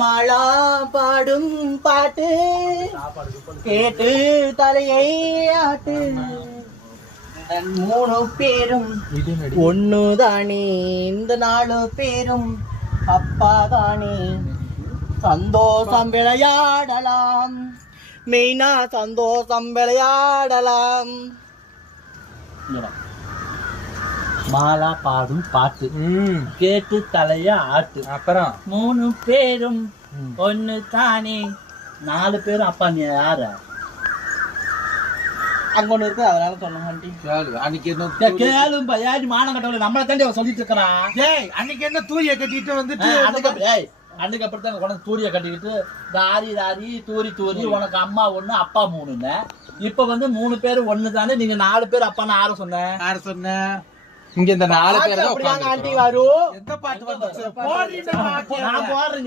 மாலா பாடும் பாட்டு கேட்டு தலையை ஆட்டு. மூணு பேரும் ஒண்ணுதானே, இந்த 4 பேரும் அப்பா தானே. சந்தோஷம் விளையாடலாம், மெயினா சந்தோஷம் விளையாடலாம். மாலா பாடும் பாட்டு கேட்டு தலைய ஆட்டு. அப்புறம் 3 பேரும் ஒண்ணு தானே, 4 பேரும் அப்பா. நீ யாரு? அங்க ஒண்ணு இருக்கு, அதனால சொன்னேன். அன்னைக்கு கேளும்பா, ஏன் மானம் கட்டவில்லை, நம்மளை தாண்டி அவன் சொல்லிட்டு இருக்கிறான். ஏய் அன்னைக்கு என்ன தூரிய கட்டிட்டு வந்துட்டு அன்னைக்கு அப்படித்தான் உனக்கு தூரிய கட்டிக்கிட்டு தாரி தாரி தூரி தூரி உனக்கு அம்மா 1 அப்பா 3ன்னு. இப்ப வந்து 3 பேரும் ஒண்ணு தானே, நீங்க 4 பேர் அப்பான்னு யார சொன்ன? இங்க இந்த 4 பேர் ஆண்டி வரும். எந்த பாட்டு வந்து நான் போடுறேன்.